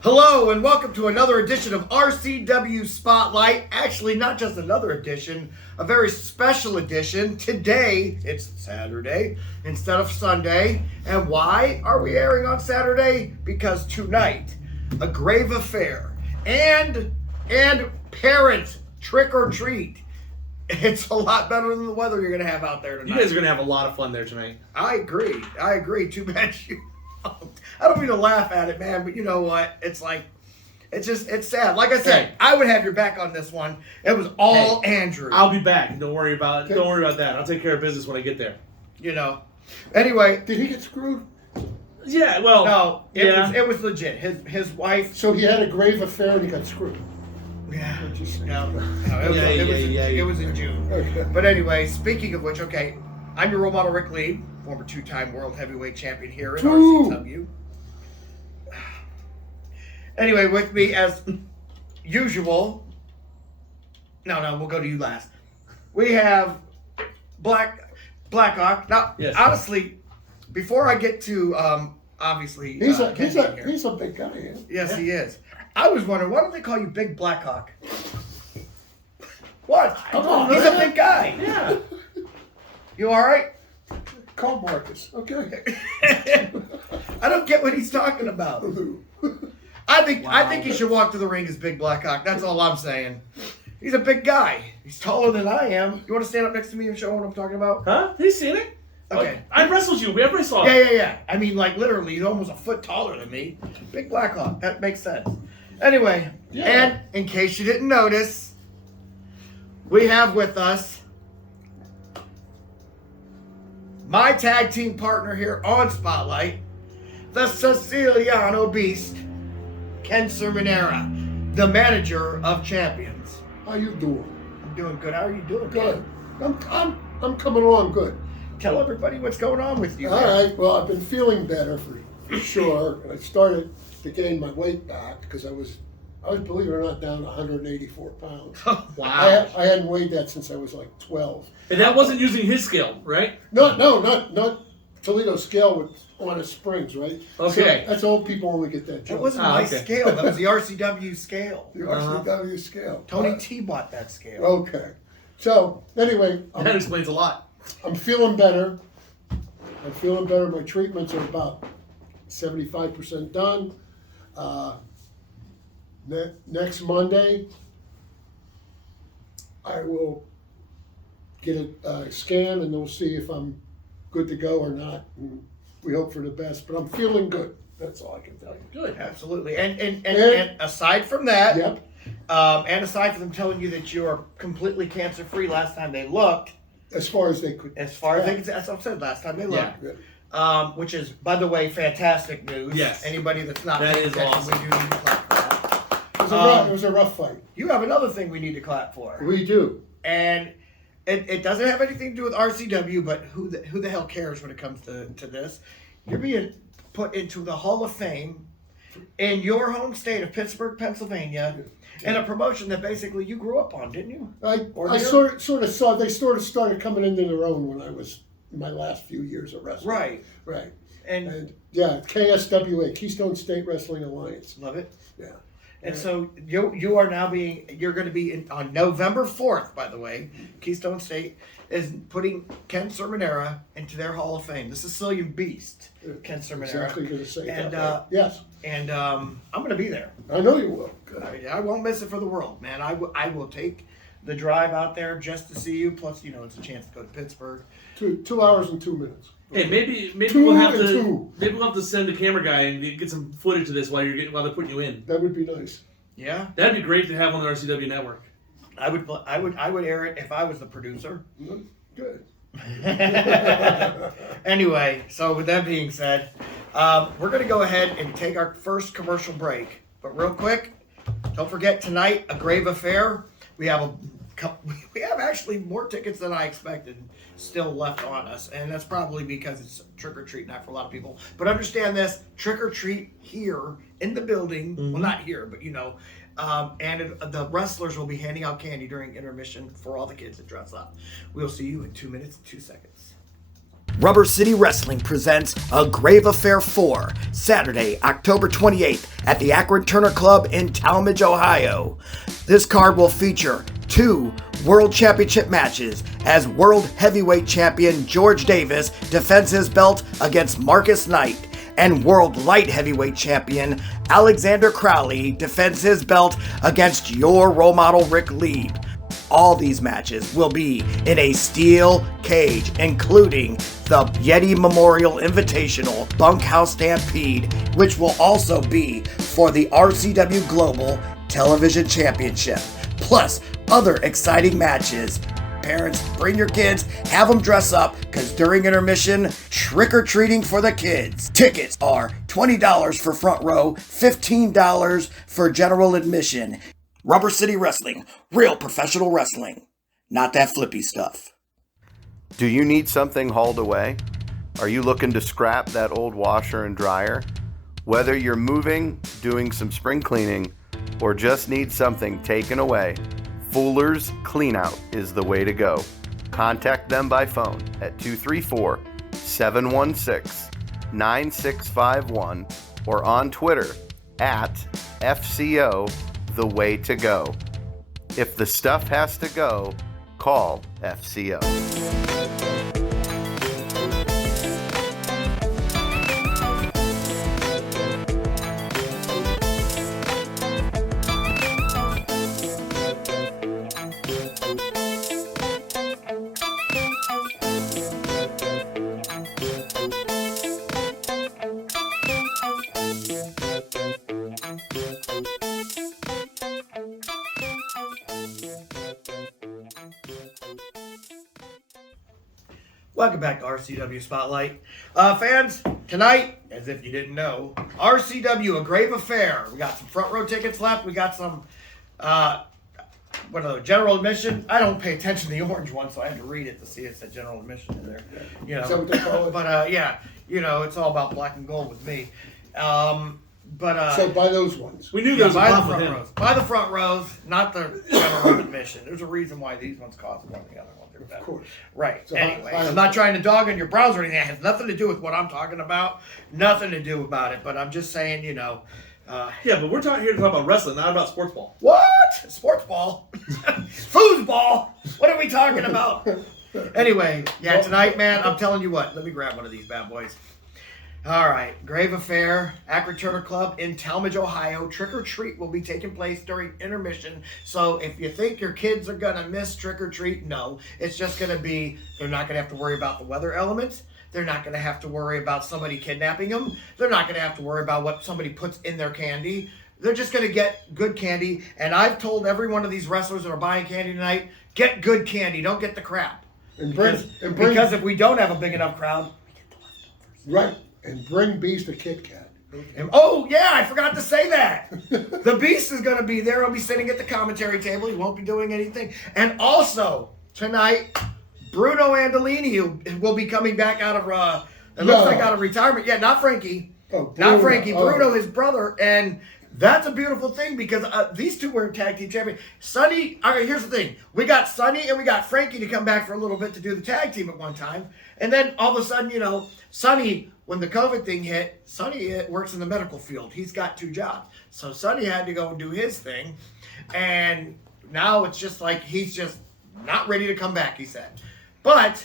Hello and welcome to another edition of RCW Spotlight. Actually, not just another edition, a very special edition. Today, it's Saturday instead of Sunday. And why are we airing on Saturday? Because tonight, a grave affair and parents trick or treat. It's a lot better than the weather you're going to have out there tonight. You guys are going to have a lot of fun there tonight. I agree. Too bad you... I don't mean to laugh at it, man, but you know what? It's sad. Like I said, Hey. I would have your back on this one. It was all Andrew. I'll be back. Don't worry about that. I'll take care of business when I get there. You know. Anyway, Did he get screwed? Yeah, well. no, it was legit. His wife. So he had a grave affair and he got screwed. Yeah. What'd you say? No, it was in June. Okay. But anyway, speaking of which, okay, I'm your role model, Rick Lee, former two-time world heavyweight champion here in RCW. Anyway, with me as usual. No, we'll go to you last. We have Blackhawk. Now, Yes. honestly, before I get to obviously He's Kenzie here. a big guy. Yeah? Yes, he is. I was wondering, why don't they call you Big Blackhawk? What? Come on, He's man. a big guy. Yeah. You all right? Call Marcus. Okay. I don't get what he's talking about. I think he should walk to the ring as Big Blackhawk. That's all I'm saying. He's a big guy. He's taller than I am. You want to stand up next to me and show what I'm talking about? Huh? Have you seen it? Okay. I wrestled you. We ever saw Yeah. I mean, like, literally, he's almost a foot taller than me. Big Blackhawk. That makes sense. Anyway, Yeah. and in case you didn't notice, we have with us my tag team partner here on Spotlight, the Sicilian Beast, Ken Sermonera, the manager of champions. How you doing? I'm doing good. How are you doing? Good. Ken? I'm coming along good. Tell everybody what's going on with you. All man. right. Well, I've been feeling better for sure. I started to gain my weight back because I was, believe it or not, down 184 pounds. Wow. I hadn't weighed that since I was like 12. And that wasn't using his scale, right? Not Toledo scale with on his springs, right? Okay. So that's old people only get that That joke. wasn't my okay. scale. That was the RCW scale. The RCW scale. Tony T bought that scale. Okay. So anyway, That explains a lot. I'm feeling better. My treatments are about 75% done. Next Monday, I will get a scan and they'll see if I'm good to go or not. And we hope for the best, but I'm feeling good. That's all I can tell you. Good. Absolutely. And aside from that, Yep. and aside from them telling you that you are completely cancer-free last time they looked, As far as they could. as far as they could, as I said, last time they looked, Yeah. which is, by the way, fantastic news. Yes. Anybody that's not That paying is attention, awesome. we do need to clap for that. It was a rough fight. You have another thing we need to clap for. We do. And it doesn't have anything to do with RCW, but who the hell cares when it comes to this? You're being put into the Hall of Fame in your home state of Pittsburgh, Pennsylvania, in a promotion that basically you grew up on, didn't you? I sort of saw they sort of started coming into their own when I was in my last few years of wrestling. Right. And Yeah, KSWA, Keystone State Wrestling Alliance. love it. Yeah. And so you are now you're going to be on November 4th, by the way. Keystone State is putting Ken Sermonera into their Hall of Fame. The Sicilian Beast, Ken Sermonera. Exactly going to say And, that. Yes. And I'm going to be there. I know you will. Good. I won't miss it for the world, man. I will take the drive out there just to see you. Plus, it's a chance to go to Pittsburgh. 2 hours and 2 minutes. Hey, maybe Two we'll have and to two. maybe we'll have to send the camera guy and get some footage of this while they're putting you in. That would be nice. Yeah, That'd be great to have on the RCW network. I would air it if I was the producer. Good. Anyway, so with that being said, we're going to go ahead and take our first commercial break. But real quick, don't forget tonight, A Grave Affair. We have actually more tickets than I expected still left on us, and that's probably because it's trick or treat night for a lot of people. But understand this: trick or treat here in the building. Well, not here, but and the wrestlers will be handing out candy during intermission for all the kids that dress up. We'll see you in 2 minutes and 2 seconds. Rubber City Wrestling presents A Grave Affair 4, Saturday, October 28th at the Akron Turner Club in Talmadge, Ohio. This card will feature 2 World Championship matches as World Heavyweight Champion George Davis defends his belt against Marcus Knight, and World Light Heavyweight Champion Alexander Crowley defends his belt against your role model Rick Lieb. All these matches will be in a steel cage, including the Yeti Memorial Invitational Bunkhouse Stampede, which will also be for the RCW Global Television Championship, plus other exciting matches. Parents, bring your kids, have them dress up, because during intermission, trick-or-treating for the kids. Tickets are $20 for front row, $15 for general admission. Rubber City Wrestling, real professional wrestling, not that flippy stuff. Do you need something hauled away? Are you looking to scrap that old washer and dryer? Whether you're moving, doing some spring cleaning, or just need something taken away, Fuller's Cleanout is the way to go. Contact them by phone at 234-716-9651 or on Twitter at FCO The Way to Go. If the stuff has to go, call FCO. Welcome back to RCW Spotlight. Fans, tonight, as if you didn't know, RCW, A Grave Affair. We got some front row tickets left. We got some, general admission. I don't pay attention to the orange one, so I had to read it to see it said general admission in there. Is that what they call it? But, it's all about black and gold with me. So buy those ones. We knew there was a buy the problem with front him. rows. Buy the front rows, not the general admission. There's a reason why these ones cost more than the other ones. Of course. Right. So anyway, I I'm not trying to dog on your browser or anything. It has nothing to do with what I'm talking about. Nothing to do about it. But I'm just saying, Yeah, but we're here to talk about wrestling, not about sports ball. What? Sports ball? Foosball? What are we talking about? Anyway, tonight, man, I'm telling you what. Let me grab one of these bad boys. All right, Grave Affair, Akron Turner Club in Talmadge, Ohio. Trick or treat will be taking place during intermission. So if you think your kids are gonna miss trick or treat, no. It's just gonna be, they're not gonna have to worry about the weather elements. They're not gonna have to worry about somebody kidnapping them. They're not gonna have to worry about what somebody puts in their candy. They're just gonna get good candy. And I've told every one of these wrestlers that are buying candy tonight, get good candy, don't get the crap. Because if we don't have a big enough crowd, we get the leftovers. Right. And bring Beast a Kit Kat. Oh, yeah, I forgot to say that. The Beast is going to be there. He'll be sitting at the commentary table. He won't be doing anything. And also, tonight, Bruno Andolini will be coming back out of, looks like out of retirement. Yeah, not Frankie. Oh, not Frankie. Bruno, his brother. And that's a beautiful thing because these two were tag team champions. Sonny, all right, here's the thing. We got Sonny and we got Frankie to come back for a little bit to do the tag team at one time. And then all of a sudden, Sonny, when the COVID thing hit, Sonny works in the medical field. He's got 2 jobs. So Sonny had to go and do his thing. And now it's just like he's just not ready to come back, he said. But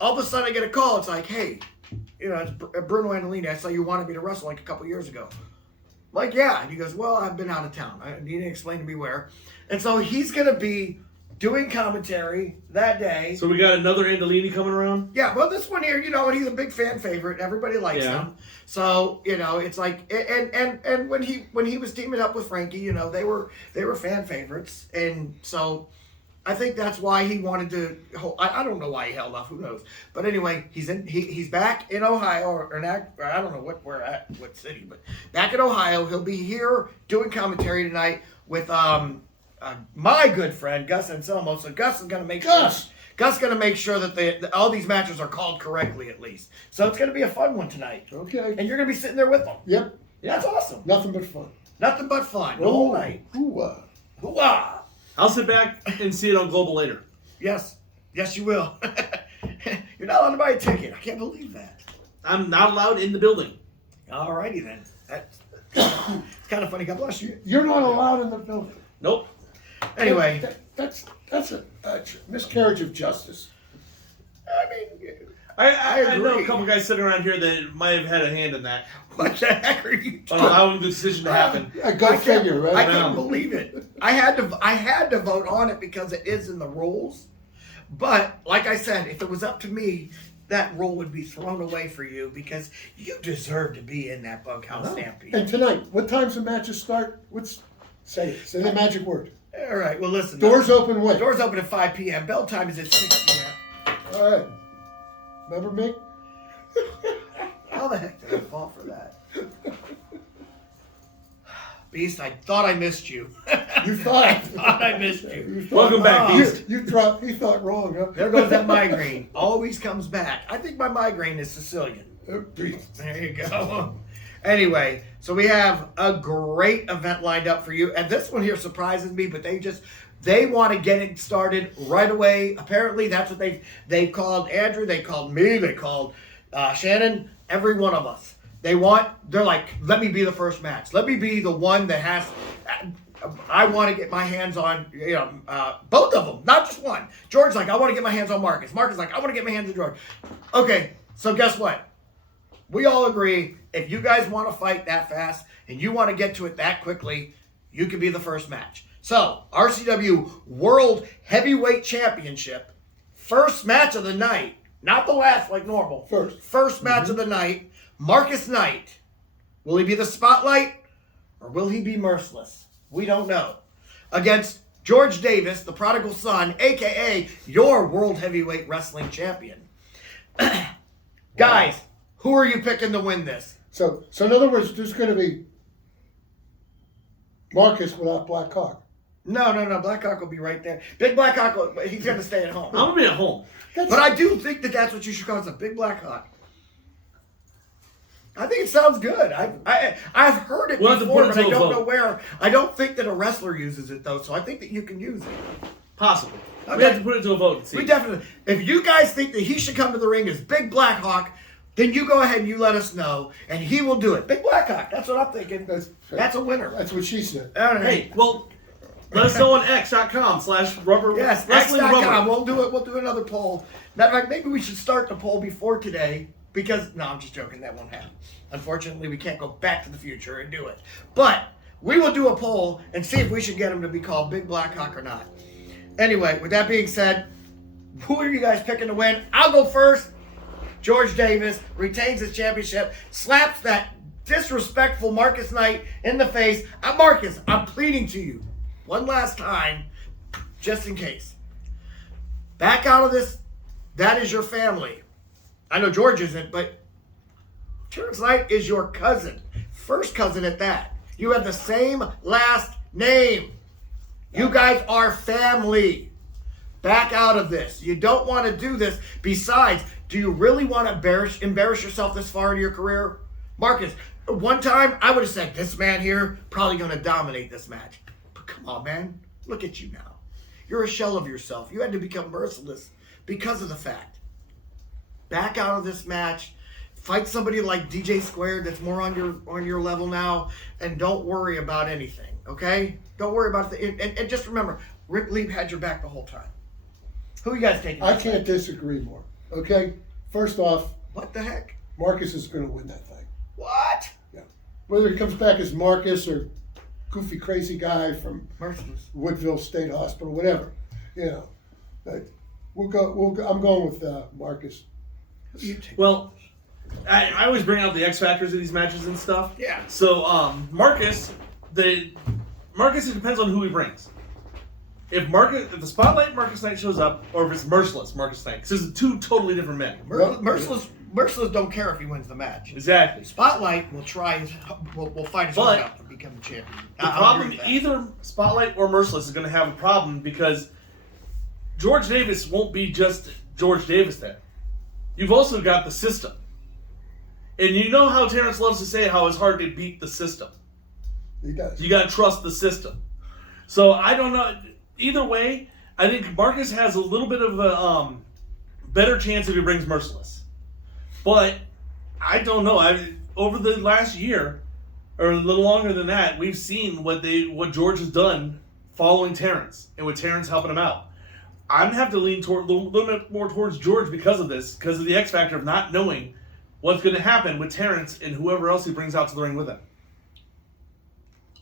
all of a sudden I get a call. It's like, hey, it's Bruno Andolini. I saw you wanted me to wrestle like a couple years ago. Like, yeah. And he goes, well, I've been out of town. He didn't explain to me where. And so he's going to be doing commentary that day. So we got another Andolini coming around? Yeah, well, this one here, and he's a big fan favorite. Everybody likes him. So, it's like, and when he was teaming up with Frankie, they were fan favorites. And so I think that's why he wanted to hold, I don't know why he held off, who knows. But anyway, he's back in Ohio, or I don't know what city, but back in Ohio. He'll be here doing commentary tonight with my good friend Gus Anselmo. So Gus is going to make sure that all these matches are called correctly, at least. So it's going to be a fun one tonight. Okay. And you're going to be sitting there with them. Yep. That's awesome. Nothing but fun. Nothing but fun. The whole night. Hoo-ah. Hoo-ah. I'll sit back and see it on Global later. Yes, you will. You're not allowed to buy a ticket. I can't believe that. I'm not allowed in the building. Alrighty then. It's kind of funny. God bless you. You're not allowed in the building. Nope. Anyway, That's a miscarriage of justice. I mean, I know agree. a couple guys sitting around here that might have had a hand in that. what the heck are you On allowing the decision to happen. Go figure, right? I couldn't believe it. I had to vote on it because it is in the rules. But like I said, if it was up to me, that rule would be thrown away for you because you deserve to be in that bunkhouse stampede. And tonight, what time's the matches start? Say the magic word. All right. Well, listen. Doors open when? Doors open at 5 p.m. Bell time is at 6 p.m. All right. Remember me? How the heck did I fall for that? Beast, I thought I missed you. You thought. I thought I missed you. Welcome back, Beast. He thought wrong, huh? There goes that migraine. Always comes back. I think my migraine is Sicilian. Beast. There you go. Anyway, so we have a great event lined up for you. And this one here surprises me, but they want to get it started right away. Apparently, that's what they've called Andrew, they called me, they called Shannon, every one of us. They're like, let me be the first match. Let me be the one that has, I want to get my hands on, both of them, not just one. George's like, I want to get my hands on Marcus. Marcus like, I want to get my hands on George. Okay, so guess what? We all agree, if you guys want to fight that fast and you want to get to it that quickly, you can be the first match. So, RCW World Heavyweight Championship, first match of the night, not the last like normal. First match of the night, Marcus Knight. Will he be the Spotlight or will he be merciless? We don't know. Against George Davis, the prodigal son, a.k.a. your World Heavyweight Wrestling Champion. Guys, who are you picking to win this? So in other words, there's going to be Marcus without Blackhawk. No. Blackhawk will be right there. Big Blackhawk, he's going to stay at home. I'm going to be at home. But I do think that's what you should call it, a Big Blackhawk. I think it sounds good. I've heard it We'll before, have to but I put it to a don't know vote. where. I don't think that a wrestler uses it, though, so I think that you can use it. Possibly. Okay. We have to put it to a vote and see. We definitely. If you guys think that he should come to the ring as Big Blackhawk, then you go ahead and you let us know, and he will do it. Big Blackhawk. That's what I'm thinking. That's a winner. That's what she said. All right. Hey, well, let us know on x.com/rubber. Yes, wrestling X.com. rubber. We'll do it. We'll do another poll. Matter of fact, maybe we should start the poll before today because no, I'm just joking. That won't happen. Unfortunately, we can't go back to the future and do it. But we will do a poll and see if we should get him to be called Big Blackhawk or not. Anyway, with that being said, who are you guys picking to win? I'll go first. George Davis retains his championship, slaps that disrespectful Marcus Knight in the face. Marcus, I'm pleading to you one last time, just in case. Back out of this. That is your family. I know George isn't, but Terrence Knight is your cousin. First cousin at that. You have the same last name. You guys are family. Back out of this. You don't want to do this. Besides, do you really want to embarrass yourself this far into your career? Marcus, one time I would have said, this man here probably going to dominate this match. But come on, man. Look at you now. You're a shell of yourself. You had to become merciless because of the fact. Back out of this match. Fight somebody like DJ Squared that's more on your level now, and don't worry about anything, okay? Don't worry about it. And just remember, Rick Lee had your back the whole time. Who you guys taking? I can't disagree more. Okay? First off, What the heck? Marcus is going to win that thing. What? Yeah. Whether he comes back as Marcus or goofy crazy guy from Merciless. Woodville State Hospital, whatever. you know, we'll go. I'm going with Marcus. Well, I always bring out the X factors of these matches and stuff. Yeah. So Marcus, it depends on who he brings. If the Spotlight Marcus Knight shows up, or if it's Merciless Marcus Knight, because it's two totally different men. Merciless don't care if he wins the match. Exactly. Spotlight will try. Will fight his way up to become the champion. The problem, either Spotlight or Merciless is going to have a problem because George Davis won't be just George Davis then. You've also got the system. And you know how Terrence loves to say how it's hard to beat the system. He does. You got to trust the system. So I don't know. Either way, I think Marcus has a little bit of a better chance if he brings Merciless. But I don't know. Over the last year, or a little longer than that, we've seen what George has done following Terrence, and with Terrence helping him out. I'm gonna have to lean toward a little bit more towards George because of this, because of the X factor of not knowing what's going to happen with Terrence and whoever else he brings out to the ring with him.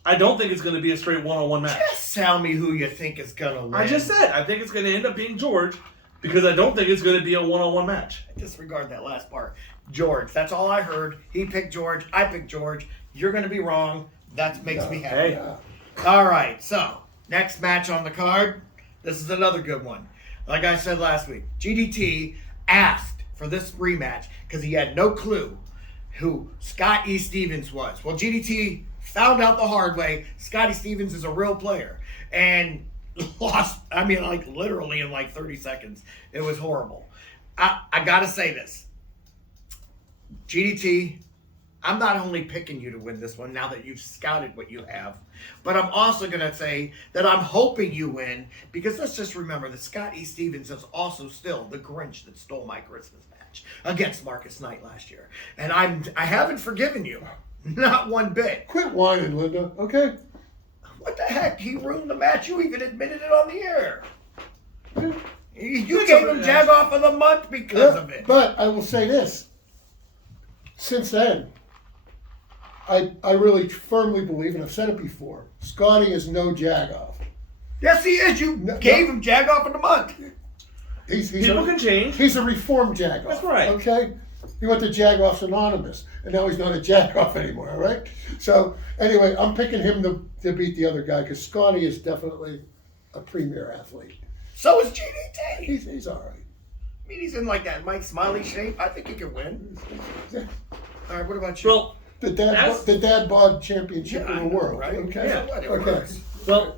I don't think it's going to be a straight one-on-one match. Just tell me who you think is going to win. I just said I think it's going to end up being George because I don't think it's going to be a one-on-one match. I disregard that last part. George, that's all I heard. He picked George. I picked George. You're going to be wrong. That makes me happy. Hey. All right, so next match on the card. This is another good one. Like I said last week, GDT asked for this rematch because he had no clue who Scott E. Stevens was. Well, GDT found out the hard way. Scotty Stevens is a real player and lost, literally in 30 seconds. It was horrible. I got to say this. GDT, I'm not only picking you to win this one now that you've scouted what you have, but I'm also going to say that I'm hoping you win because let's just remember that Scott E. Stevens is also still the Grinch that stole my Christmas match against Marcus Knight last year. And I haven't forgiven you. Not one bit. Quit whining, Linda, okay? What the heck? He ruined the match. You even admitted it on the air. You That's gave him Jag-Off of the Month because of it. But I will say this. Since then, I really firmly believe, and I've said it before, Scotty is no Jag-Off. Yes, he is. You gave him Jag-Off of the Month. People can change. He's a reformed Jag-Off. That's right. Okay? He went to Jag-Offs Anonymous, and now he's not a Jag-Off anymore, all right? So, anyway, I'm picking him to beat the other guy, because Scotty is definitely a premier athlete. So is GDT. He's all right. I mean, he's in that Mike Smiley shape. I think he can win. All right, what about you? Well, the dad bod championship in the world, right? okay? Yeah, okay. Well,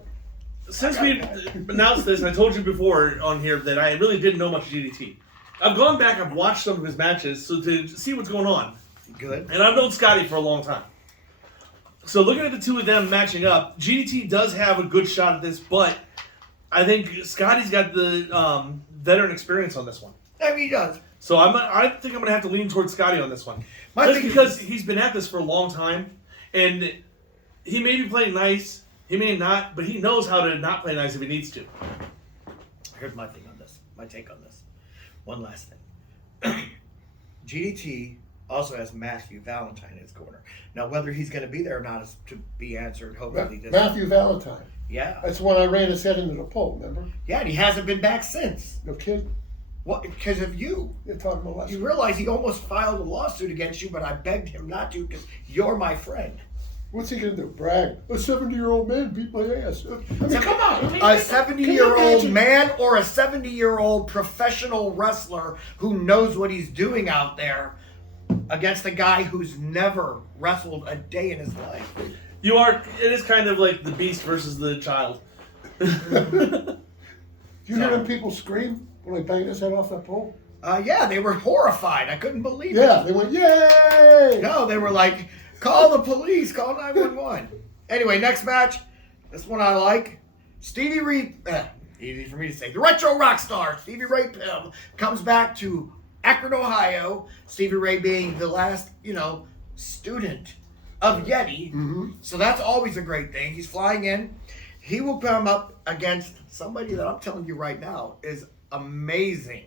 since we announced this, and I told you before on here that I really didn't know much GDT. I've gone back, I've watched some of his matches to see what's going on. Good. And I've known Scotty for a long time. So looking at the two of them matching up, GDT does have a good shot at this, but I think Scotty's got the veteran experience on this one. I mean, he does. So I think I'm going to have to lean towards Scotty on this one. Just because he's been at this for a long time, and he may be playing nice, he may not, but he knows how to not play nice if he needs to. Here's my thing on this, my take on this. One last thing. GDT also has Matthew Valentine in his corner. Now, whether he's going to be there or not is to be answered, hopefully. Matthew Valentine. Yeah. That's when I ran his head into the pole, remember? Yeah, and he hasn't been back since. No kidding. What? Because of you. You're talking about last You week. realize he almost filed a lawsuit against you, but I begged him not to because you're my friend. What's he going to do? Brag? A 70-year-old man beat my ass. I mean, come on. A 70-year-old man or a 70-year-old professional wrestler who knows what he's doing out there against a guy who's never wrestled a day in his life. It is kind of like the beast versus the child. You hear them people scream when they banged his head off that pole? Yeah, they were horrified. I couldn't believe it. Yeah, they went, yay! No, they were like, call the police, call 911. Anyway, next match. This one I like. Stevie Ray, easy for me to say. The retro rock star, Stevie Ray Pim, comes back to Akron, Ohio. Stevie Ray being the last, student of Yeti. Mm-hmm. So that's always a great thing. He's flying in. He will come up against somebody that I'm telling you right now is amazing.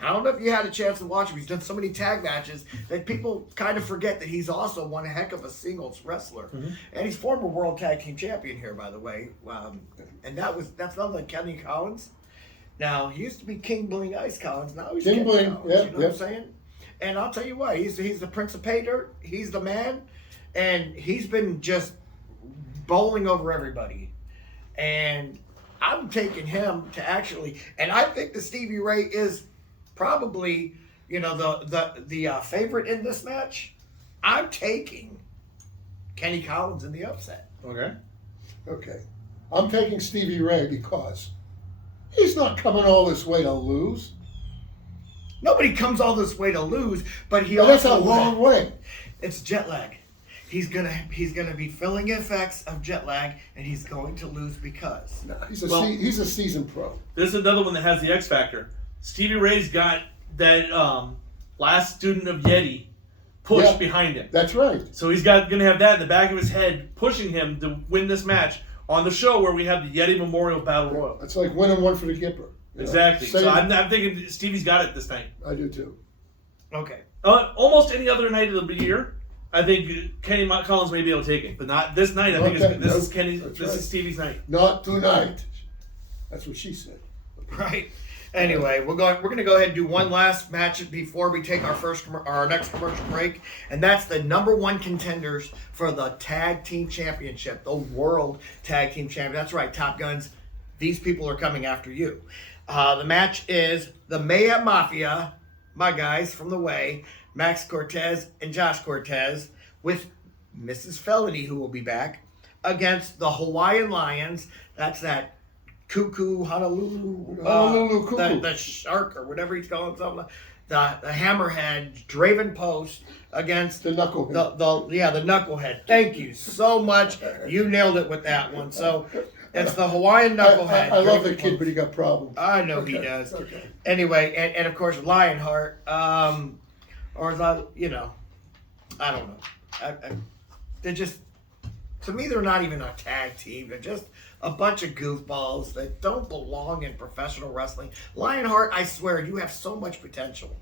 I don't know if you had a chance to watch him. He's done so many tag matches that people kind of forget that he's also one heck of a singles wrestler. Mm-hmm. And he's former world tag team champion here, by the way. And that's not like Kenny Collins. Now, he used to be King Bling Ice Collins. Now he's King Kenny Bling, Collins, yeah, you know what I'm saying? And I'll tell you what, he's the Prince of Pay Dirt. He's the man. And he's been just bowling over everybody. And I'm taking him to actually, and I think that Stevie Ray is probably, the favorite in this match. I'm taking Kenny Collins in the upset. Okay. Okay. I'm taking Stevie Ray because he's not coming all this way to lose. Nobody comes all this way to lose, but he Well, that's a also long way. It's jet lag. He's gonna be feeling effects of jet lag, and he's going to lose because. No, he's Well- he's a seasoned pro. This is another one that has the X factor. Stevie Ray's got that last student of Yeti push Yeah. behind him. That's right. So he's gonna have that in the back of his head pushing him to win this match on the show where we have the Yeti Memorial Battle Royal. It's like winning one for the Gipper. you know. Exactly. Same- So I'm thinking Stevie's got it this night. I do too. Okay. Almost any other night of the year, I think Kenny Collins may be able to take it, but not this night. I think Okay, this no, is Kenny's. that's This right. is Stevie's night. Not tonight. That's what she said. Right. Anyway, we're going to go ahead and do one last match before we take our next commercial break, and that's the number one contenders for the Tag Team Championship, the World Tag Team Champion. That's right, Top Guns. These people are coming after you. The match is the Mayhem Mafia, my guys from the way, Max Cortez and Josh Cortez, with Mrs. Felony, who will be back, against the Hawaiian Lions. That's that Cuckoo, Honolulu, Honolulu Cuckoo. the shark or whatever he's calling himself, the Hammerhead, Draven Post against The knucklehead. the Knucklehead. Thank you so much. You nailed it with that one. So it's the Hawaiian Knucklehead. I love the Draven kid, Post. but he got problems. I know he Okay, does. okay. Anyway, and of course Lionheart, or is that, I don't know. They're just, to me, they're not even a tag team. They're just a bunch of goofballs that don't belong in professional wrestling. Lionheart, I swear, you have so much potential.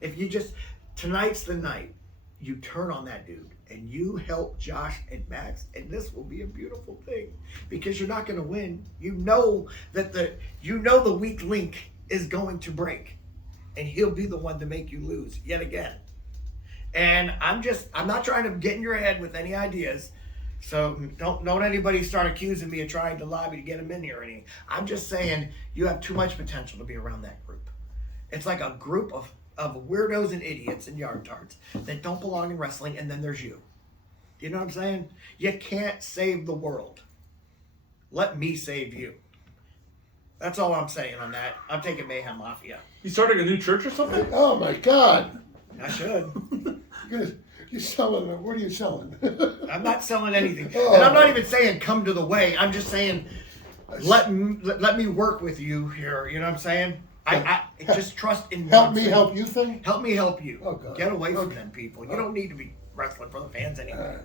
If you just, tonight's the night, you turn on that dude and you help Josh and Max, and this will be a beautiful thing because you're not going to win. You know that the weak link is going to break, and he'll be the one to make you lose yet again. And I'm not trying to get in your head with any ideas. So don't anybody start accusing me of trying to lobby to get him in here or anything. I'm just saying you have too much potential to be around that group. It's like a group of weirdos and idiots and yardards that don't belong in wrestling, and then there's you. You know what I'm saying? You can't save the world. Let me save you. That's all I'm saying on that. I'm taking Mayhem Mafia. You starting a new church or something? Oh my God! I should. You're selling. What are you selling? I'm not selling anything. Oh. And I'm not even saying come to the way. I'm just saying let me work with you here. You know what I'm saying? I just trust in Help one me thing. help you thing. Help me help you. Oh, God. Get away from Okay. them people. You don't need to be wrestling for the fans anymore.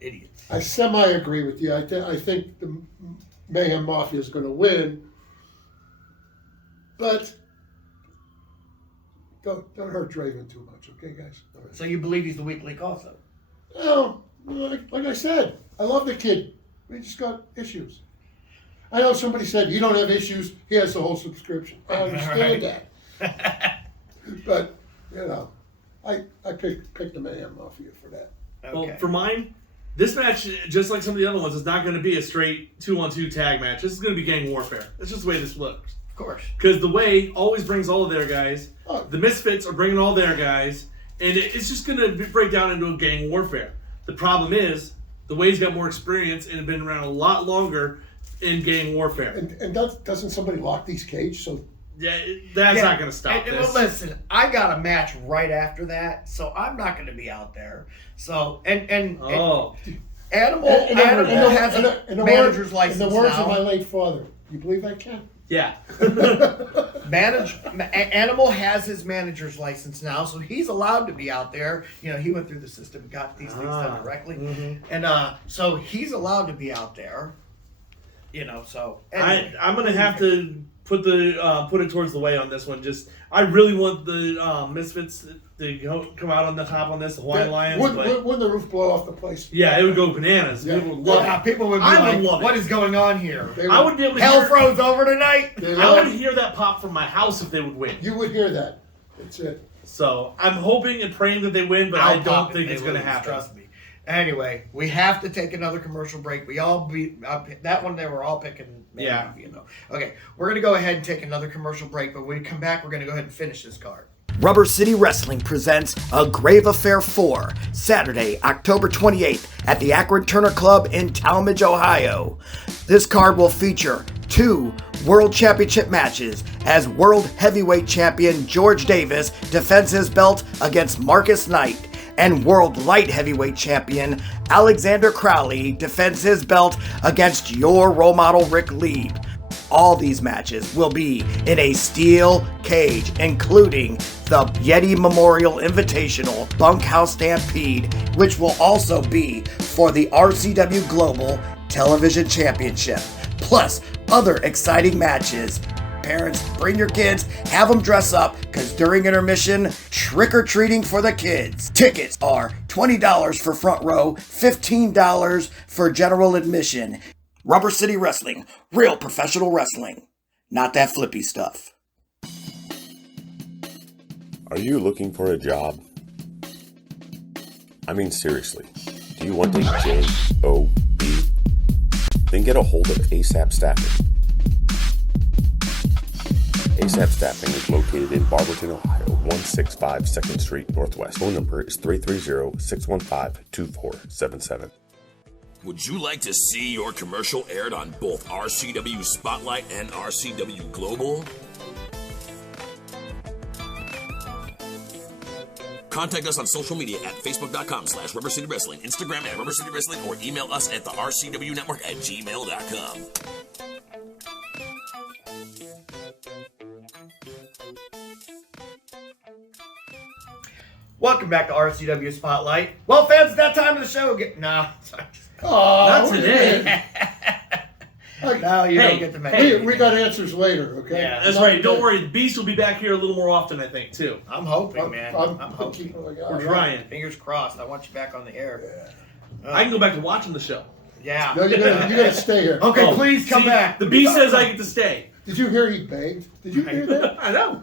Idiots. I semi-agree with you. I think the Mayhem Mafia is going to win, but don't hurt Draven too much, okay, guys? All right. So you believe he's the weak link also? Oh, like I said, I love the kid. We just got issues. I know somebody said, you don't have issues, he has the whole subscription. I understand that. But, I picked the Mayhem Mafia for that. Okay. Well, for mine, this match, just like some of the other ones, is not going to be a straight 2-on-2 tag match. This is going to be gang warfare. That's just the way this looks. of course. Because the Way always brings all of their guys. Oh. The Misfits are bringing all their guys. And it's just going to break down into a gang warfare. The problem is, the Way's got more experience and have been around a lot longer in gang warfare. And doesn't somebody lock these cage? So Yeah, that's not going to stop and, this. well, listen, I got a match right after that, so I'm not going to be out there. So and Animal has a manager's license in the words now. of my late father, you believe I can? Yeah. Animal has his manager's license now, so he's allowed to be out there. He went through the system, got these things done directly, and so he's allowed to be out there. So anyway. I'm gonna have to put it towards the way on this one. I really want the Misfits to come out on the top on this, the Hawaiian Lions. Wouldn't the roof blow off the place? Yeah, it would go bananas. Yeah. People would love it. People would be like, "What is going on here? I would be able to Hell hear, froze over tonight." I would hear that pop from my house if they would win. You would hear that. That's it. So I'm hoping and praying that they win, but I don't think it's going to happen. Trust me. Anyway, we have to take another commercial break. We all that one. They were all picking. Yeah. Okay, we're gonna go ahead and take another commercial break, but when we come back, we're gonna go ahead and finish this card. Rubber City Wrestling presents A Grave Affair 4, Saturday, October 28th at the Akron Turner Club in Talmadge, Ohio. This card will feature 2 World Championship matches as World Heavyweight Champion George Davis defends his belt against Marcus Knight, and World Light Heavyweight Champion Alexander Crowley defends his belt against your role model Rick Lieb. All these matches will be in a steel cage, including the Yeti Memorial Invitational Bunkhouse Stampede, which will also be for the RCW Global Television Championship, plus other exciting matches. Parents, bring your kids, have them dress up, because during intermission, trick-or-treating for the kids. Tickets are $20 for front row, $15 for general admission. Rubber City Wrestling, real professional wrestling, not that flippy stuff. Are you looking for a job? I mean, seriously, do you want a job? Then get a hold of ASAP Staffing. ASAP Staffing is located in Barberton, Ohio, 165 2nd Street Northwest. Phone number is 330-615-2477. Would you like to see your commercial aired on both RCW Spotlight and RCW Global? Contact us on social media at facebook.com/Rubber City Wrestling, Instagram at Rubber City Wrestling, or email us at the RCW Network at gmail.com. Welcome back to RCW Spotlight. Well, fans, it's that time of the show. Sorry. Not today. No, you don't get to make it. We got answers later, okay? Yeah, That's right. Don't worry. The Beast will be back here a little more often, I think, too. I'm hoping, man. I'm hoping. We're trying. Fingers crossed. I want you back on the air. I can go back to watching the show. Yeah. No, you gotta stay here. Okay, please come back. The Beast says I get to stay. Did you hear he begged? Did you hear that? I know.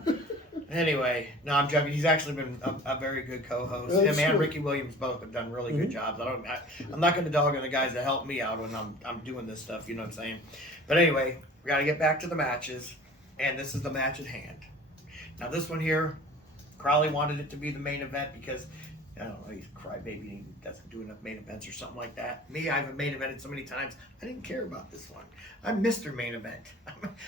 Anyway, no, I'm joking. He's actually been a very good co-host. That's Him and true. Ricky Williams both have done really good jobs. I'm not going to dog on the guys that help me out when I'm doing this stuff. You know what I'm saying? But anyway, we got to get back to the matches, and this is the match at hand. Now this one here, Crowley wanted it to be the main event because I don't know, he's a crybaby. He doesn't do enough main events or something like that. Me, I've main evented so many times. I didn't care about this one. I'm Mr. Main Event.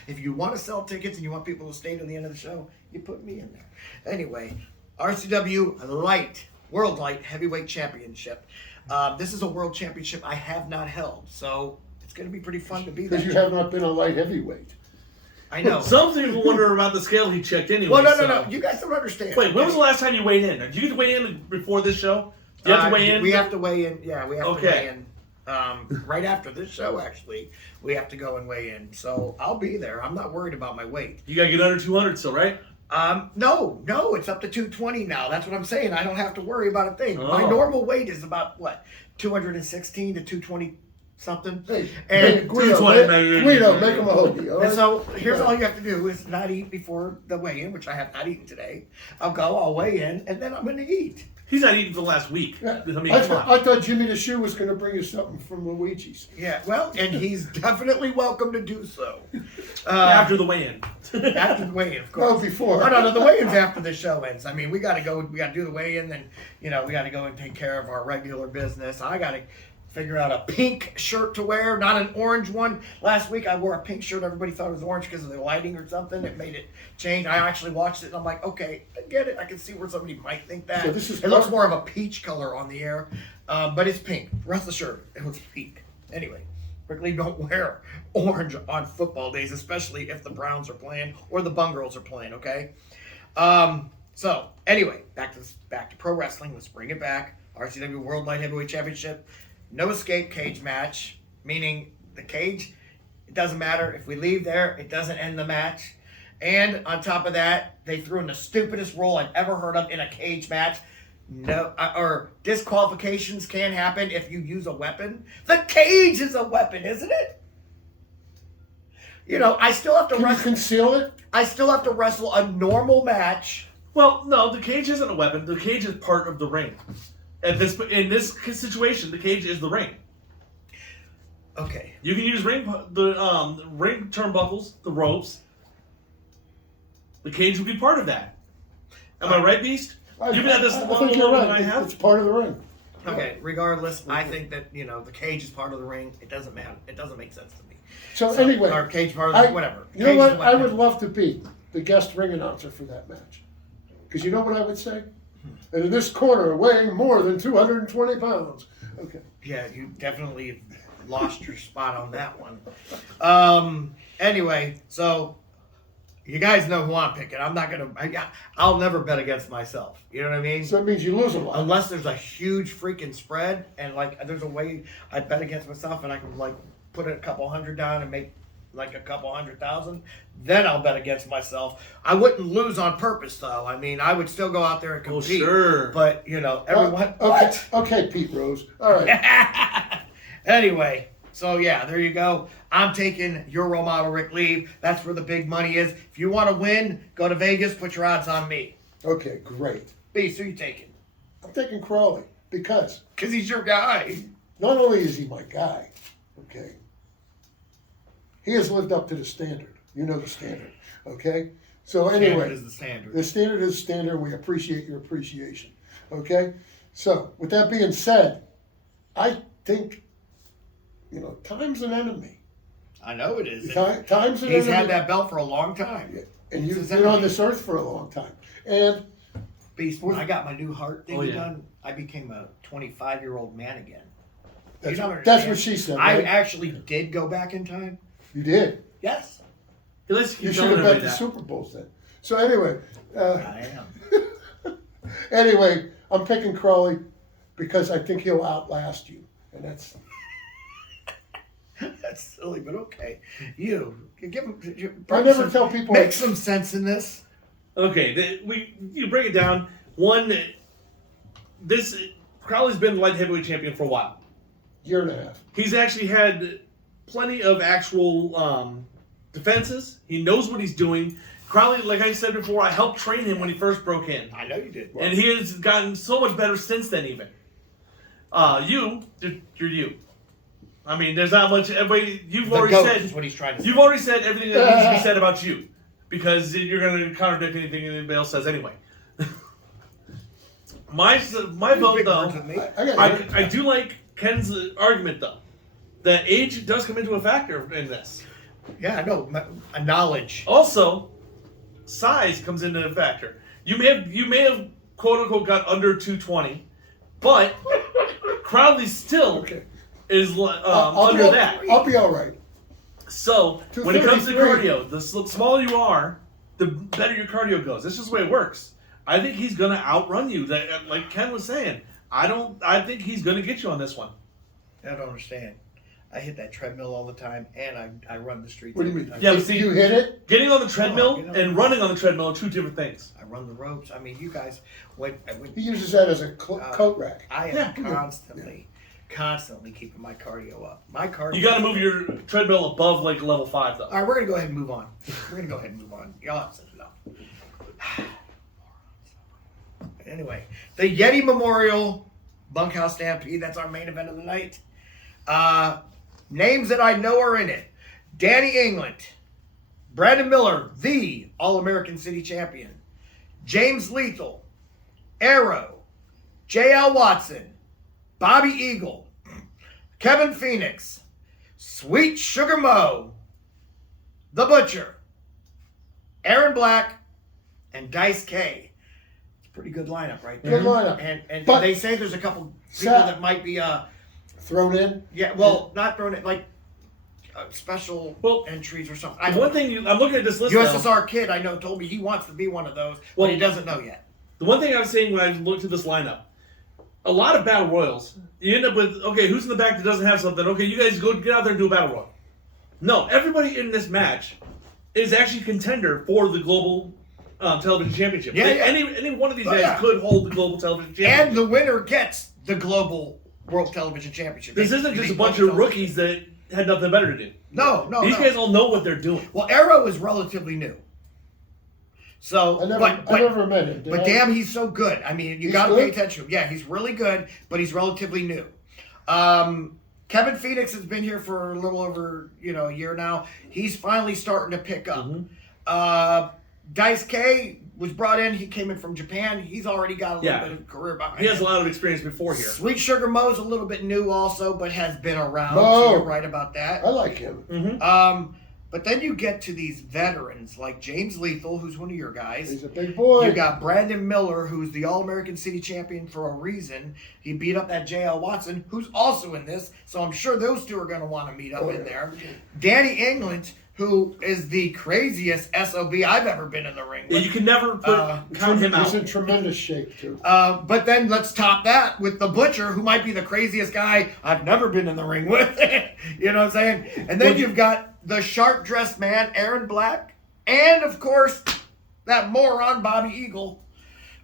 If you want to sell tickets and you want people to stay to the end of the show, you put me in there. Anyway, RCW Light, World Light Heavyweight Championship. This is a world championship I have not held, so it's going to be pretty fun to be there. Because you have not been a light heavyweight. I know. Some people wonder about the scale he checked anyway. Well, no. You guys don't understand. Wait, when was the last time you weighed in? Did you get to weigh in before this show? Do you have to weigh in? We have to weigh in. Yeah, we have to Okay. weigh in. Right after this show, actually, we have to go and weigh in. So I'll be there. I'm not worried about my weight. You got to get under 200 still, right? No, it's up to 220 now. That's what I'm saying. I don't have to worry about a thing. My Oh. normal weight is about, 216 to 220 something. Hey, And Guido, make him a hoagie. All And right? so here's all you have to do is not eat before the weigh-in, which I have not eaten today. I'll weigh in, and then I'm going to eat. He's not eating for the last week. Yeah. I mean, I come on. I thought Jimmy the Shoe was going to bring you something from Luigi's. Yeah, well, and he's definitely welcome to do so. After the weigh-in. After the weigh-in, of course. No, before. Oh, no, the weigh-in's after the show ends. I mean, we got to go. We got to do the weigh-in, then we got to go and take care of our regular business. I got to figure out a pink shirt to wear, not an orange one. Last week I wore a pink shirt. Everybody thought it was orange because of the lighting or something. It made it change. I actually watched it and I'm like, okay, I get it. I can see where somebody might think that. So this is it looks more of a peach color on the air, but it's pink. Rest assured, it was pink. Anyway, Rick don't wear orange on football days, especially if the Browns are playing or the Bung Girls are playing. Okay. So anyway, back to pro wrestling. Let's bring it back. RCW World Light Heavyweight Championship. No escape cage match, meaning the cage It doesn't matter. If we leave there, it doesn't end the match. And on top of that, they threw in the stupidest rule I've ever heard of in a cage match. No, or disqualifications can happen if you use a weapon. The cage is a weapon, isn't it? You know, I still have to Can you wrestle. conceal it? I still have to wrestle a normal match. Well, no, the cage isn't a weapon. The cage is part of the ring. In this situation, the cage is the ring. Okay. You can use ring turnbuckles, the ropes. The cage will be part of that. Am I right, Beast? You've been at this I longer think you're than right. I have. It's part of the ring. Okay. Regardless, I think that the cage is part of the ring. It doesn't matter. It doesn't make sense to me. So anyway, or cage part of the, whatever. You know Cage what? is a I weapon. would love to be the guest ring announcer for that match. Because you know what I would say? And in this corner, weighing more than 220 pounds. Okay. Yeah, you definitely lost your spot on that one. Anyway, so you guys know who I'm picking. I'm not gonna. I'll never bet against myself. You know what I mean? So that means you lose a lot. Unless there's a huge freaking spread, and like there's a way I bet against myself, and I can like put a couple hundred down and make like a couple 100,000, then I'll bet against myself. I wouldn't lose on purpose, though. I mean, I would still go out there and compete. Sure. But everyone. Okay, Pete Rose. All right. Anyway, so yeah, there you go. I'm taking your role model, Rick Lee. That's where the big money is. If you want to win, go to Vegas. Put your odds on me. Okay, great. Beast, who you taking? I'm taking Crawley because Because he's your guy. not only is he my guy, okay, he has lived up to the standard. You know the standard, okay? So anyway, Standard is the standard. the standard is standard. We appreciate your appreciation, okay? So with that being said, I think, time's an enemy. I know it is. Time's an He's enemy. had that belt for a long time. And you've It's been on enemy. this earth for a long time. And Beast, when I got my new heart thing Oh, yeah. done, I became a 25-year-old man again. You that's, don't that's understand. what she said, I right? actually did go back in time. You did. Yes, Let's keep You should telling have bet everybody the that. Super Bowls then. So anyway, I am. anyway, I'm picking Crawley because I think he'll outlast you. And that's... That's silly, but okay. You give him. I never tell people... Make some sense in this. Okay, you break it down. One, Crowley's been light heavyweight champion for a while. Year and a half. He's actually had plenty of actual defenses. He knows what he's doing. Crowley, like I said before, I helped train him when he first broke in. I know you did. And he has gotten so much better since then, even. You're you. I mean, there's not much. Everybody, you've The already goat said. is what he's trying to say. You've already said everything that needs to be said about you, because you're going to contradict anything anybody else says anyway. My vote, Big though, words with me. I do like Ken's argument, though, that age does come into a factor in this. Yeah, I know. A knowledge. Also, size comes into a factor. You may have quote unquote got under 220, but Crowley still Okay. is under that. I'll be all right. So when it comes to 233. cardio, the smaller you are, the better your cardio goes. That's just the way it works. I think he's gonna outrun you. Like Ken was saying, I think he's gonna get you on this one. I don't understand. I hit that treadmill all the time, and I run the streets. What do you every mean? time. Yeah, but see, You hit it? getting on the treadmill you know. and running on the treadmill are two different things. I run the ropes. I mean, you guys, when He uses that as a coat rack. I am Yeah. constantly keeping my cardio up. My cardio. You got to move your treadmill above like level 5, though. All right, we're gonna go ahead and move on. Y'all have said enough. Anyway, the Yeti Memorial Bunkhouse Stampede. That's our main event of the night. Names that I know are in it: Danny England, Brandon Miller, the All-American City Champion, James Lethal, Arrow, J.L. Watson, Bobby Eagle, Kevin Phoenix, Sweet Sugar Mo, The Butcher, Aaron Black, and Dice K. It's a pretty good lineup right there. Good lineup. And But- they say there's a couple people Sal- that might be Thrown in? not thrown in, like special entries or something. I One thing I'm looking at this list now. USSR Kid, I know, told me he wants to be one of those, Well- but he doesn't know yet. The one thing I was saying when I looked at this lineup, a lot of battle royals, you end up with, okay, who's in the back that doesn't have something? Okay, you guys go get out there and do a battle royal. No, everybody in this match is actually contender for the global television championship. Yeah, yeah. Any one of these Oh, guys yeah. could hold the global television championship. And the winner gets the global world television championship. This isn't just a bunch of rookies that had nothing better to do. No. These guys all know what they're doing. Well, Arrow is relatively new. So, I never met him. But damn, he's so good. I mean, you got to good? pay attention. Yeah, he's really good, but he's relatively new. Kevin Phoenix has been here for a little over a year now. He's finally starting to pick up. Dice K was brought in. He came in from Japan. He's already got a little bit of career behind He has him. a lot of experience before here. Sweet Sugar Mo's a little bit new also, but has been around. Mo. So you're right about that. I like him. But then you get to these veterans like James Lethal, who's one of your guys. He's a big boy. You got Brandon Miller, who's the All-American City Champion for a reason. He beat up that J.L. Watson, who's also in this. So I'm sure those two are going to want to meet up in there. Danny England, who is the craziest SOB I've ever been in the ring with. Yeah, you can never count him He's out. in tremendous shape, too. But then let's top that with the Butcher, who might be the craziest guy I've never been in the ring with. You know what I'm saying? And then you've got the sharp-dressed man, Aaron Black, and, of course, that moron, Bobby Eagle.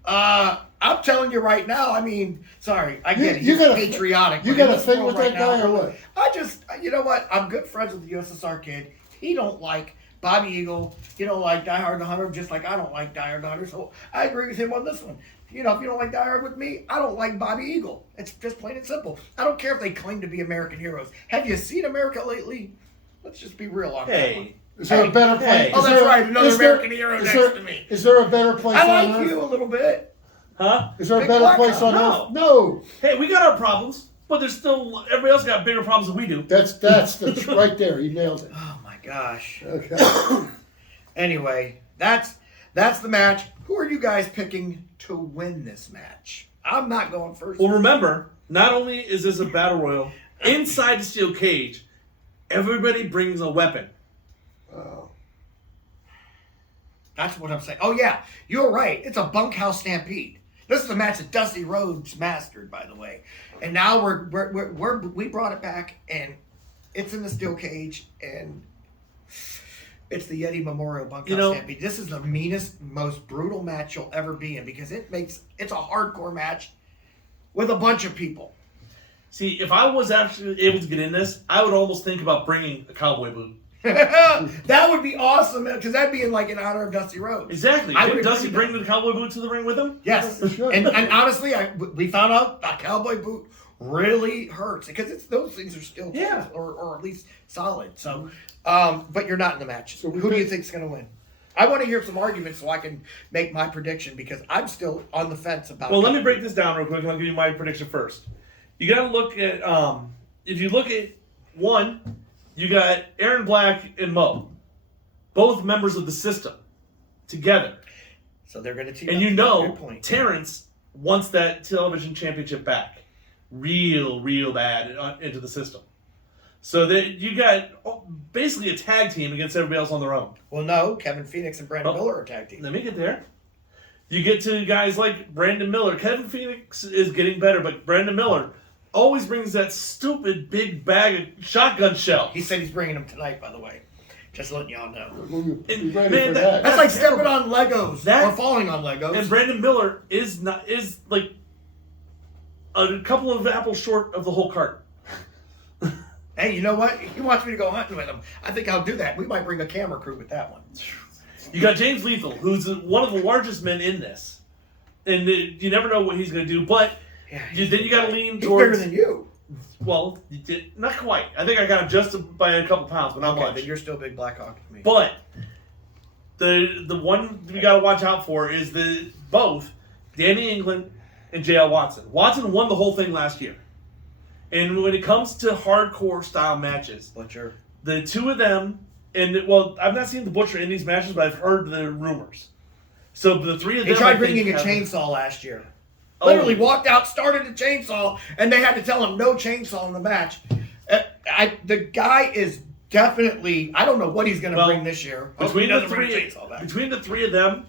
I'm telling you right now, I mean, sorry, I get it. He's patriotic. You but got in a this thing world with that guy or what? I just, you know what? I'm good friends with the USSR kid. He don't like Bobby Eagle. He don't like Die Hard the Hunter, just like I don't like Die Hard the Hunter. So I agree with him on this one. If you don't like Die Hard with me, I don't like Bobby Eagle. It's just plain and simple. I don't care if they claim to be American heroes. Have you seen America lately? Let's just be real on that one. Is there a better place? Hey. Oh, that's right. Another American hero next to me. Is there a better place I on like earth? you a little bit. Huh? Is there a Big better Blackhawk. place on No. earth? No. Hey, we got our problems, but there's still everybody else got bigger problems than we do. That's right there. You nailed it. Oh my gosh. Okay. Anyway, that's the match. Who are you guys picking to win this match? I'm not going first. Well, remember, not only is this a battle royal, inside the steel cage, everybody brings a weapon. Oh. That's what I'm saying. Oh yeah, you're right. It's a bunkhouse stampede. This is a match that Dusty Rhodes mastered, by the way. And now we brought it back, and it's in the steel cage, and it's the Yeti Memorial Bunkhouse Stampede. This is the meanest, most brutal match you'll ever be in because it's a hardcore match with a bunch of people. See, if I was actually able to get in this, I would almost think about bringing a cowboy boot. That would be awesome because that'd be in honor of Dusty Rhodes. Exactly. I Didn't would Dusty agree bring the cowboy boot to the ring with him? Yes, Sure. and honestly, we found out a cowboy boot really hurts because those things are still Yeah. or at least solid. So, but you're not in the match. So Who do you think's going to win? I want to hear some arguments so I can make my prediction because I'm still on the fence about. Well, let me break this down real quick and I'll give you my prediction first. You got to look at, if you look at one, you got Aaron Black and Mo, both members of the system, together. So they're going to team And up. you know, Good point. Terrence wants that television championship back. Real bad into the system. So that you got basically a tag team against everybody else on their own. Well, no, Kevin Phoenix and Brandon Miller are tag team. Let me get there. You get to guys like Brandon Miller. Kevin Phoenix is getting better, but Brandon Miller always brings that stupid big bag of shotgun shell. He said he's bringing them tonight, by the way. Just letting y'all know. We'll be ready Man, for that- that. That's like stepping on Legos That- or falling on Legos. And Brandon Miller is like a couple of apples short of the whole cart. Hey, you know what? He wants me to go hunting with him. I think I'll do that. We might bring a camera crew with that one. You got James Lethal, who's one of the largest men in this, and you never know what he's going to do. But Yeah, then you got to lean he's towards. bigger than you. Well, not quite. I think I got him just by a couple pounds, but not Okay, much. then you're still Big Blackhawk to me. But the one we got to watch out for is both Danny England and J.L. Watson. Watson won the whole thing last year. And when it comes to hardcore style matches, Butcher. the two of them, I've not seen the Butcher in these matches, but I've heard the rumors. So the three of He them. tried I think, bringing a have- chainsaw last year. Oh. Literally walked out, started a chainsaw, and they had to tell him no chainsaw in the match. The guy is definitely. I don't know what he's going to bring this year. Between Hope the he doesn't bring a three, chainsaw back. between the three of them,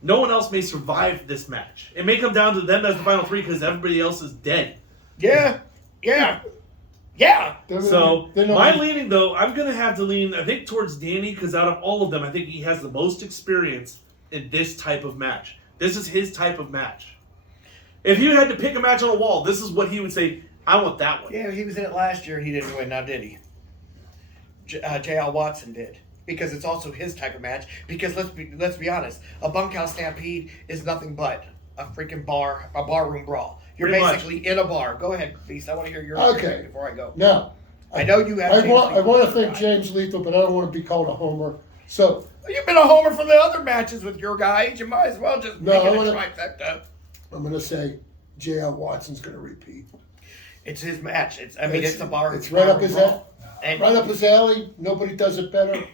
no one else may survive this match. It may come down to them as the final three because everybody else is dead. Yeah. Yeah. So They're my not- leaning, though, I'm gonna have to lean, I think, towards Danny, because out of all of them, I think he has the most experience in this type of match. This is his type of match. If you had to pick a match on a wall, this is what he would say. I want that one. Yeah, he was in it last year. He didn't win, now did he? J.L. Watson did. Because it's also his type of match. Because let's be honest, a bunkhouse stampede is nothing but a freaking barroom brawl. You're Pretty much. basically in a bar. Go ahead, Beast. I want to hear your Okay. opinion before I go. Now, I know you have. I James want Lethal to as a thank guy. James Lethal, but I don't want to be called a homer. So You've been a homer for the other matches with your guys. You might as well just No, make I it a wanna- trifecta. I'm going to say J.L. Watson's going to repeat. It's his match. It's a bar. It's right up his brawl. And right up his alley. Nobody does it better.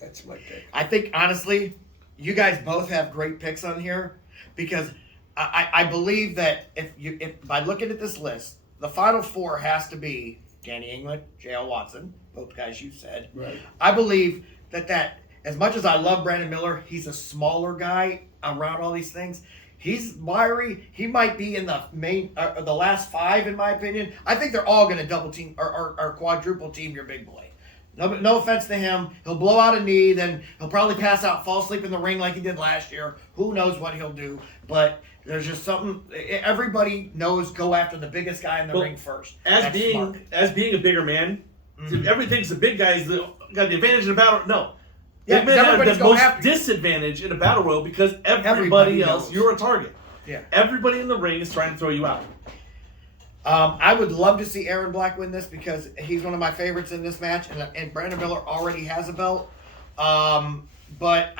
That's my pick. I think honestly, you guys both have great picks on here because I believe that if by looking at this list, the final four has to be Danny England, J.L. Watson, both guys you said. Right. I believe that as much as I love Brandon Miller, he's a smaller guy around all these things. He's wiry. He might be in the the last five, in my opinion. I think they're all going to double team or quadruple team your big boy. No offense to him. He'll blow out a knee, then he'll probably pass out, fall asleep in the ring like he did last year. Who knows what he'll do? But there's just something. Everybody knows go after the biggest guy in the ring first. As That's being smart. a bigger man, everybody thinks the big guys got the advantage in a battle. No. Yeah, Big men have everybody's the going most after you. disadvantage in a battle royal because everybody Everybody else, knows. you're a target. Yeah. Everybody in the ring is trying to throw you out. I would love to see Aaron Black win this because he's one of my favorites in this match, and Brandon Miller already has a belt. But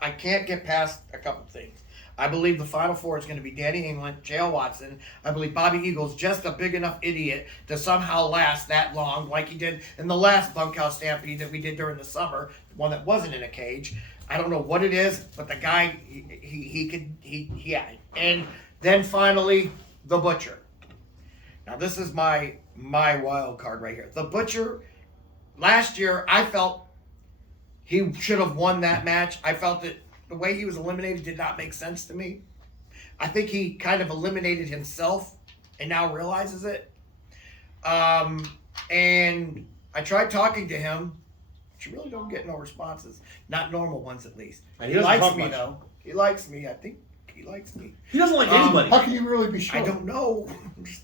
I can't get past a couple things. I believe the final four is going to be Danny England, J.L. Watson. I believe Bobby Eagle's just a big enough idiot to somehow last that long, like he did in the last bunkhouse stampede that we did during the summer, the one that wasn't in a cage. I don't know what it is, but the guy, yeah. And then finally, the Butcher. Now this is my wild card right here. The Butcher, last year I felt he should have won that match. I felt that the way he was eliminated did not make sense to me. I think he kind of eliminated himself and now realizes it. And I tried talking to him, but you really don't get no responses. Not normal ones, at least. And He he doesn't likes talk me, much. though. He likes me. I think he likes me. He doesn't like anybody. How can you really be sure? I don't know.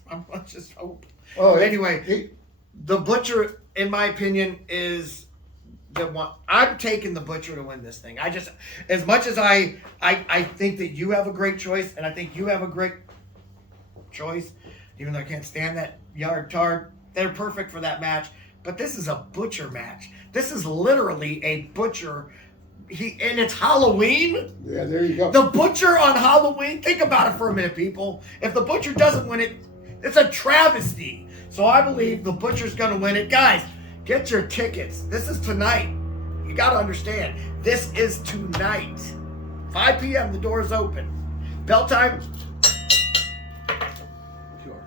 I'm just hope. Oh, But anyway, the Butcher, in my opinion, is the one. I'm taking the Butcher to win this thing. I just, as much as I think that you have a great choice, and I think you have a great choice, even though I can't stand that yard tard, they're perfect for that match. But this is a Butcher match. This is literally a Butcher. And it's Halloween. Yeah, there you go. The Butcher on Halloween. Think about it for a minute, people. If the Butcher doesn't win it, it's a travesty. So I believe the Butcher's going to win it. Guys, get your tickets. This is tonight. You got to understand. This is tonight. 5 p.m. The doors open. Bell time.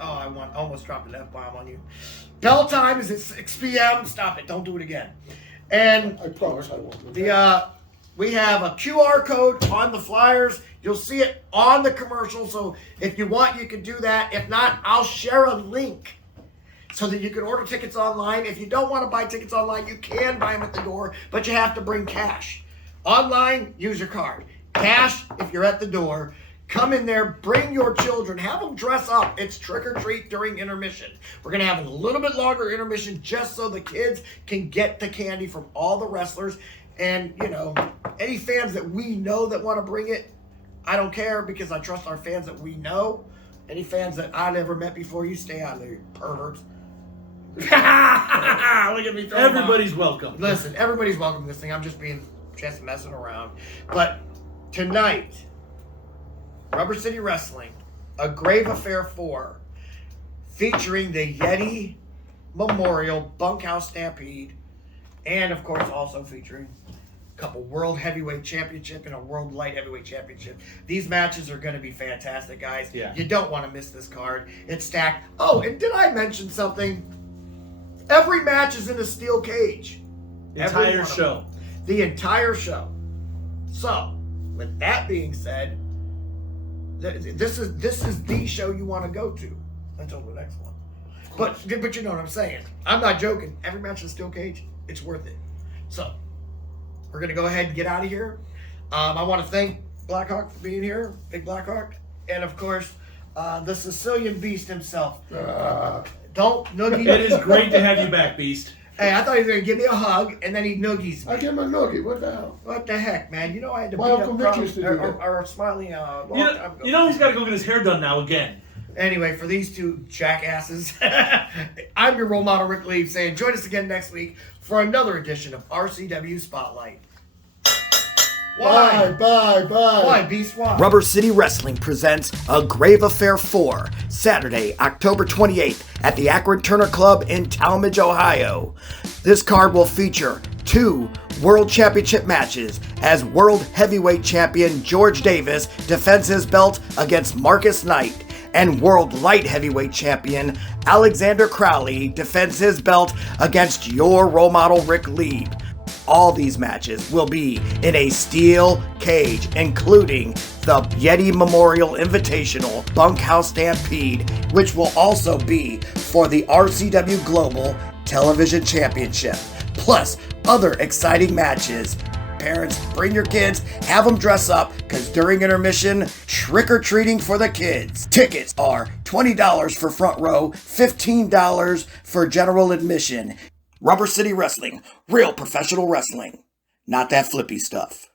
Oh, I almost dropped an F-bomb on you. Bell time is at 6 p.m. Stop it. Don't do it again. And I promise I won't. we have a QR code on the flyers. You'll see it on the commercial. So if you want, you can do that. If not, I'll share a link so that you can order tickets online. If you don't want to buy tickets online, you can buy them at the door, but you have to bring cash. Online, use your card. Cash, if you're at the door. Come in there, bring your children, have them dress up. It's trick or treat during intermission. We're going to have a little bit longer intermission just so the kids can get the candy from all the wrestlers. And, you know, any fans that we know that want to bring it, I don't care because I trust our fans that we know. Any fans that I never met before, you stay out of there, you perverts. Look at me throwing Everybody's welcome. Listen, everybody's welcome to this thing. I'm just messing around. But tonight, Rubber City Wrestling, a Grave Affair 4, featuring the Yeti Memorial Bunkhouse Stampede, and of course also featuring a couple World Heavyweight Championship and a World Light Heavyweight Championship. These matches are going to be fantastic, guys. Yeah. You don't want to miss this card. It's stacked. Oh, and did I mention something? Every match is in a steel cage. Every Entire one of show. them. The entire show. So, with that being said, this is the show you want to go to until the next one. course. But you know what I'm saying. I'm not joking. Every match in a steel cage, it's worth it. So we're gonna go ahead and get out of here. I want to thank Blackhawk for being here, Big Blackhawk, and of course the Sicilian Beast himself. Don't noogie. It is great to have you back, Beast. Hey, I thought he was gonna give me a hug and then he noogies me. I give him a noogie. What the hell? What the heck, man? You know I had to My beat Uncle up Nick Carl- used to do that. or Smiley long You time ago. know he's got to go get his hair done now again. Anyway, for these two jackasses, I'm your role model, Rick Lee, saying join us again next week for another edition of RCW Spotlight. Bye, bye, bye. Why, Beast? Why? Rubber City Wrestling presents A Grave Affair 4, Saturday, October 28th at the Akron Turner Club in Talmadge, Ohio. This card will feature 2 World Championship matches as World Heavyweight Champion George Davis defends his belt against Marcus Knight, and World Light Heavyweight Champion Alexander Crowley defends his belt against your role model Rick Lee. All these matches will be in a steel cage, including the Yeti Memorial Invitational Bunkhouse Stampede, which will also be for the RCW Global Television Championship, plus other exciting matches. Parents, bring your kids, have them dress up, because during intermission, trick-or-treating for the kids. Tickets are $20 for front row, $15 for general admission. Rubber City Wrestling, real professional wrestling, not that flippy stuff.